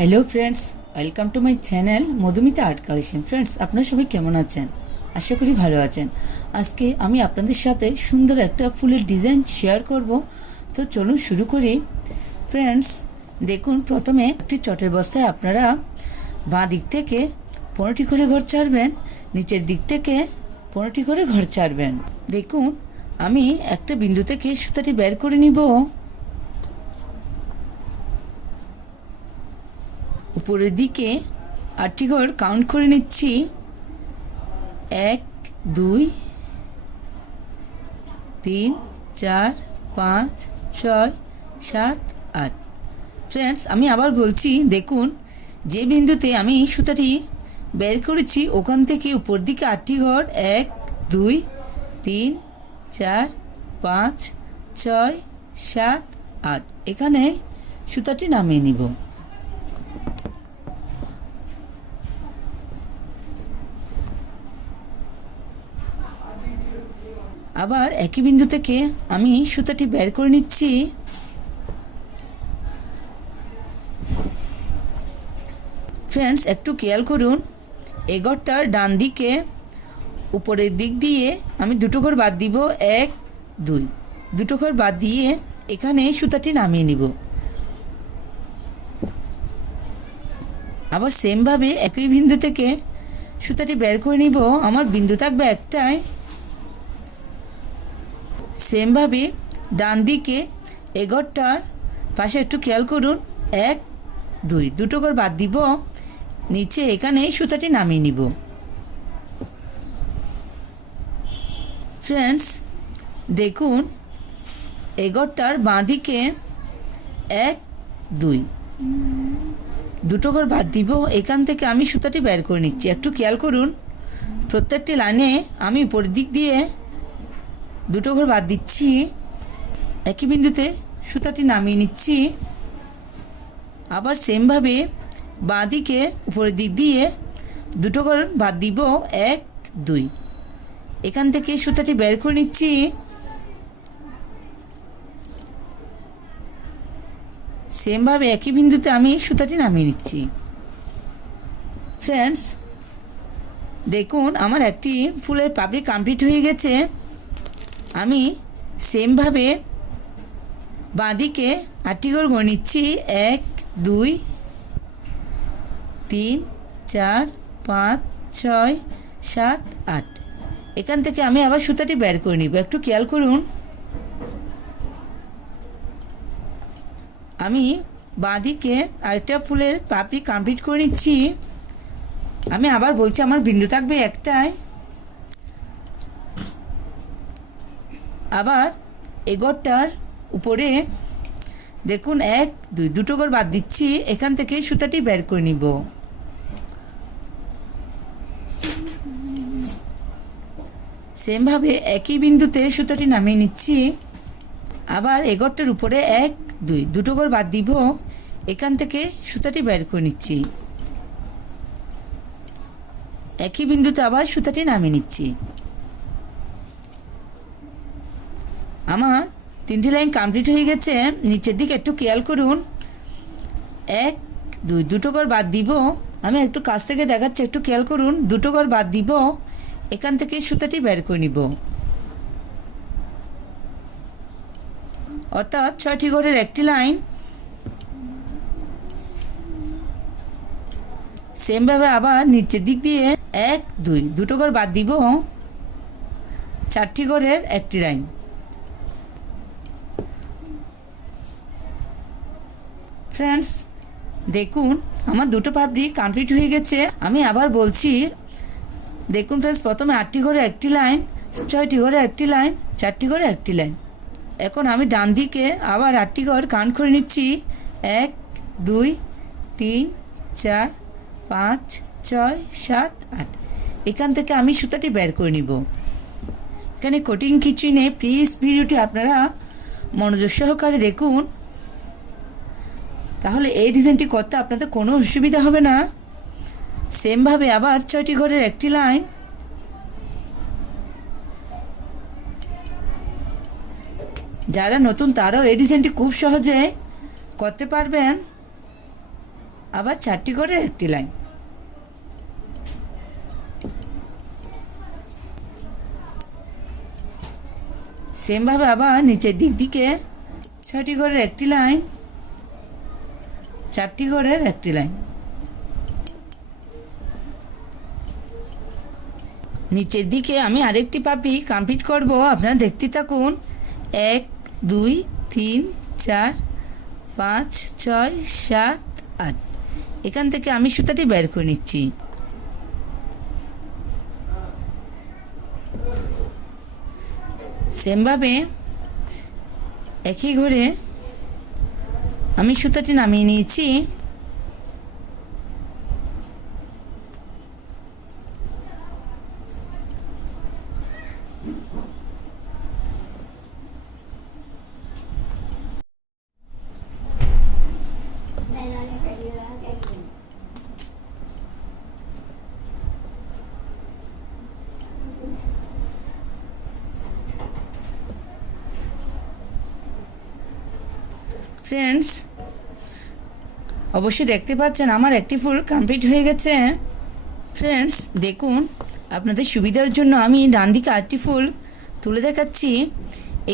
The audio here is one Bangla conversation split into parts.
Hello friends welcome to my channel Madhumita art collection friends আপনারা সবাই কেমন আছেন? আশা করি ভালো আছেন। আজকে আমি আপনাদের সাথে সুন্দর একটা ফুলের ডিজাইন শেয়ার করব। তো চলুন শুরু করি। ফ্রেন্ডস দেখুন, প্রথমে একটি চটের বস্তায় আপনারা বাঁ দিক থেকে পনেরোটি করে ঘর ছাড়বেন, নিচের দিক থেকে পনেরোটি করে ঘর ছাড়বেন। দেখুন, আমি একটা বিন্দু থেকে সুতাটি বের করে নিব। উপরের দিকে আটটি ঘর কাউন্ট করে নিচ্ছি। এক, দুই, তিন, চার, পাঁচ, ছয়, সাত, আট। ফ্রেন্ডস আমি আবার বলছি, দেখুন, যে বিন্দুতে আমি সুতাটি বের করেছি, ওখান থেকে উপর দিকে আটটি ঘর এক, দুই, তিন, চার, পাঁচ, ছয়, সাত, আট। এখানে সুতাটি নামিয়ে নিব। আবার একই বিন্দু থেকে আমি সুতাটি বের করে নিচ্ছি। ফ্রেন্ডস একটু খেয়াল করুন এগরটার ডান দিকে, উপরের দিক দিয়ে আমি দুটো ঘর বাদ দিব, এক, দুই। দুটো ঘর বাদ দিয়ে এখানে সুতাটি নামিয়ে নিব। আবার সেমভাবে একই বিন্দু থেকে সুতাটি বের করে নিব। আমার বিন্দু থাকবে একটাই সেমভাবে ডান দিকে এগরটার পাশে একটু খেয়াল করুন, এক, দুই, দুটো ঘর বাদ দিব, নিচে এখানে সুতাটি নামিয়ে নিব। ফ্রেন্ডস দেখুন এগরটার বাঁ দিকে এক, দুই, দুটো ঘর বাদ দিব, এখান থেকে আমি সুতাটি বের করে নিচ্ছি। একটু খেয়াল করুন, প্রত্যেকটি লাইনে আমি উপরের দিক দিয়ে দুটো ঘর বাদ দিচ্ছি। একই বিন্দুতে সুতাটি নামিয়ে নিচ্ছি। আবার সেমভাবে বাঁ দিকে উপরের দিক দিয়ে দুটো ঘর বাদ দিব। এক, দুই। এখান থেকে সুতাটি বের করে নিচ্ছি। সেমভাবে একই বিন্দুতে আমি সুতাটি নামিয়ে নিচ্ছি। ফ্রেন্ডস দেখুন, আমার একটি ফুলের পাপড়ি কমপ্লিট হয়ে গেছে। আমি সেমভাবে বাঁদিকে আটটি ঘর গড়ে নিচ্ছি। এক, দুই, তিন, চার, পাঁচ, ছয়, সাত, আট। এখান থেকে আমি আবার সুতাটি বের করে নিব। একটু খেয়াল করুন। আমি বাঁদিকে আরেকটা ফুলের পাপড়ি কমপ্লিট করে নিচ্ছি। আমি আবার বলছি, আমার বিন্দু থাকবে একটাই আবার এগরটার উপরে দেখুন এক, দুই, দুটো করে বাদ দিচ্ছি, এখান থেকে সুতাটি বের করে নিব। সেমভাবে একই বিন্দুতে সুতাটি নামিয়ে নিচ্ছি। আবার এগরটার উপরে এক, দুই, দুটো করে বাদ দিব, এখান থেকে সুতাটি বের করে নিচ্ছি। একই বিন্দুতে আবার সুতাটি নামিয়ে নিচ্ছি। আমার তিনটি লাইন কমপ্লিট হয়ে গেছে। নিচের দিকে একটু খেয়াল করুন। এক, দুই, দুটো ঘর বাদ দিব। আমি একটু কাছ থেকে দেখাচ্ছি, একটু খেয়াল করুন। দুটো ঘর বাদ দিব। এখান থেকে সুতাটি বের করে নিব। অর্থাৎ ছয়টি ঘরের একটি লাইন সেমভাবে আবার নিচের দিক দিয়ে এক, দুই, দুটো ঘর বাদ দিব। চারটি ঘরের একটি লাইন ফ্রেন্ডস দেখুন, আমার দুটো পাপড়ি কমপ্লিট হয়ে গেছে। আমি আবার বলছি, দেখুন ফ্রেন্ডস প্রথমে আটটি ঘরে একটি লাইন ছয়টি ঘরে একটি লাইন চারটি ঘরে একটি লাইন এখন আমি ডান দিকে আবার আটটি ঘর কান করে নিচ্ছি। এক, দুই, তিন, চার, পাঁচ, ছয়, সাত, আট। এখান থেকে আমি সুতাটি বের করে নিব। এখানে কোটিং নেই। প্লিজ ভিডিওটি আপনারা মনোযোগ সহকারে দেখুন। তাহলে এই ডিজাইনটি করতে আপনাদের কোনো অসুবিধা হবে না। সেমভাবে আবার ছয়টি ঘরের একটি লাইন। যারা নতুন তারাও এই ডিজাইনটি খুব সহজে করতে পারবেন। আবার চারটি করে একটি লাইন। সেমভাবে আবার নিচের দিক দিকে ছটি ঘরের একটি লাইন। চারটি ঘরের একটি লাইন। নিচের দিকে আমি আরেকটি পাপড়ি কমপ্লিট করব। আপনারা দেখতে থাকুন। এক, দুই, তিন, চার, পাঁচ, ছয়, সাত, আট। এখান থেকে আমি সুতাটি বের করে নিচ্ছি। সেমভাবে একই ঘরে আমি সুতাটি নামিয়ে নিয়েছি ফ্রেন্ডস অবশ্যই দেখতে পাচ্ছেন, আমার একটি ফুল কমপ্লিট হয়ে গেছে। ফ্রেন্ডস দেখুন, আপনাদের সুবিধার জন্য আমি ডান দিকে আটটি ফুল তুলে দেখাচ্ছি।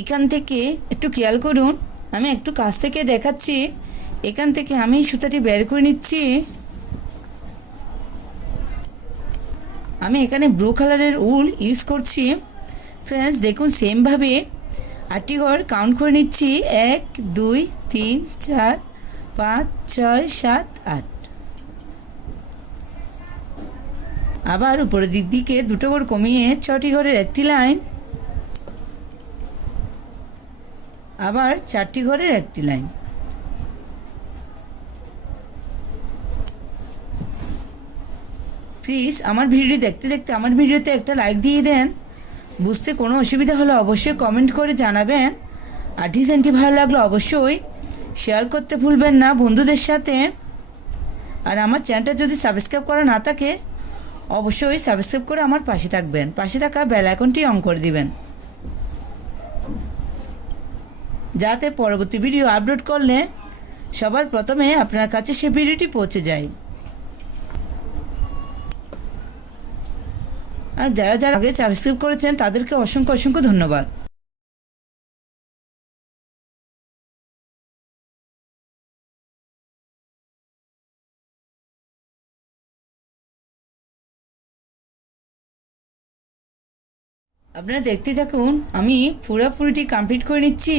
এখান থেকে একটু খেয়াল করুন, আমি একটু কাছ থেকে দেখাচ্ছি। এখান থেকে আমি সুতাটি বের করে নিচ্ছি। আমি এখানে ব্লু কালারের উল ইউজ করছি। ফ্রেন্ডস দেখুন সেমভাবে আটটি ঘর কাউন্ট করে নিচ্ছি। এক, দুই, তিন, চার পাঁচ, ছয়, সাত, আট। আবার উপরের দিক দিকে দুটো ঘর কমিয়ে ছটি ঘরের একটি লাইন। আবার চারটি ঘরের একটি লাইন। প্লিজ আমার ভিডিও দেখতে দেখতে আমার ভিডিওতে একটা লাইক দিয়ে দেন। বুঝতে কোনো অসুবিধা হলে অবশ্যই কমেন্ট করে জানাবেন। আর ডিজাইনটি ভালো লাগলে অবশ্যই শেয়ার করতে ভুলবেন না বন্ধুদের সাথে। আর আমার চ্যানেলটা যদি সাবস্ক্রাইব করা না থাকে, অবশ্যই সাবস্ক্রাইব করে আমার পাশে থাকবেন। পাশে থাকা বেল আইকনটি অন করে দিবেন। যাতে পরবর্তী ভিডিও আপলোড করলে সবার প্রথমে আপনার কাছে সে ভিডিওটি পৌঁছে যায়। আর যারা যারা আগে সাবস্ক্রাইব করেছেন, তাদেরকে অসংখ্য অসংখ্য ধন্যবাদ। আপনারা দেখতে থাকুন আমি পুরোপুরিটি কমপ্লিট করে নিচ্ছি।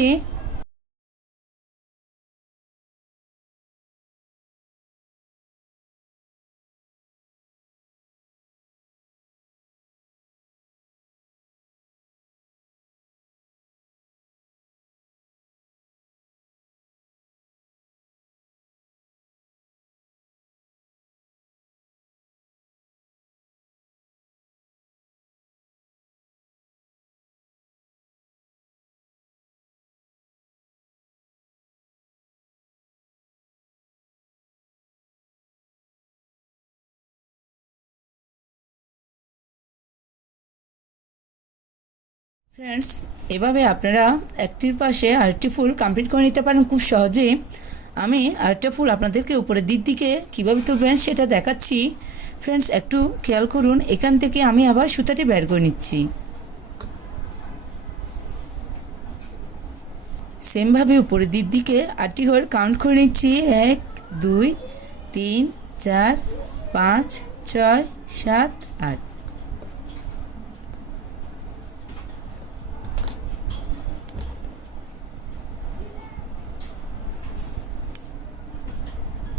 ফ্রেন্ডস এভাবে আপনারা একটির পাশে আরেকটি ফুল কমপ্লিট করে নিতে পারেন খুব সহজে আমি আরেকটা ফুল আপনাদেরকে উপরের দিক দিকে কীভাবে তুলবেন সেটা দেখাচ্ছি। ফ্রেন্ডস একটু খেয়াল করুন, এখান থেকে আমি আবার সুতাটি বের করে নিচ্ছি। সেমভাবে উপরের দিক দিকে আটটি ঘর কাউন্ট করে নিচ্ছি। এক, দুই, তিন, চার, পাঁচ, ছয়, সাত, আট।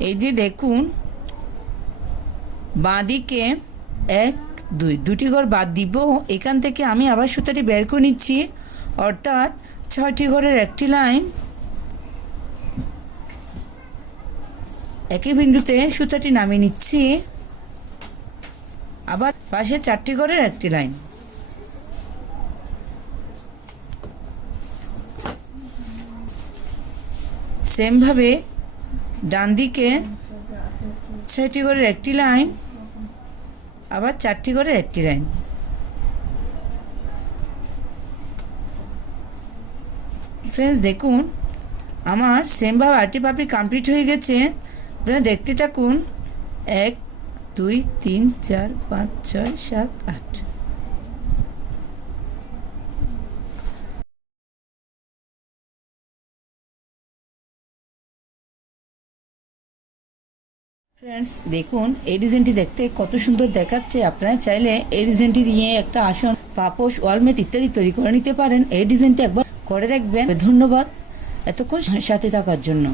এই যে দেখুন বাঁদিকে এক, দুই, দুটি ঘর বাদ দিব। এখান থেকে আমি আবার সুতাটি বের করে নিচ্ছি। অর্থাৎ ছয়টি ঘরের একটি লাইন। একই বিন্দুতে সুতাটি নামিয়ে নিচ্ছি। আবার পাশে চারটি ঘরের একটি লাইন। সেমভাবে ডান দিকে ছয়টি করে একটি লাইন, আবার চারটি করে একটি লাইন। ফ্রেন্ডস দেখুন, আমার সেমভাবে আটটি পাপড়ি কমপ্লিট হয়ে গেছে। আপনারা দেখতে থাকুন, এক, দুই, তিন, চার, পাঁচ, ছয়, সাত, আট। ফ্রেন্ডস দেখুন, এই ডিজাইনটি দেখতে কত সুন্দর দেখাচ্ছে। আপনারা চাইলে এই ডিজাইনটি দিয়ে একটা আসন, পাপোশ, ওয়ালমেট ইত্যাদি তৈরি করে নিতে পারেন। এই ডিজাইনটি একবার করে দেখবেন। ধন্যবাদ এতক্ষণ সাথে থাকার জন্য।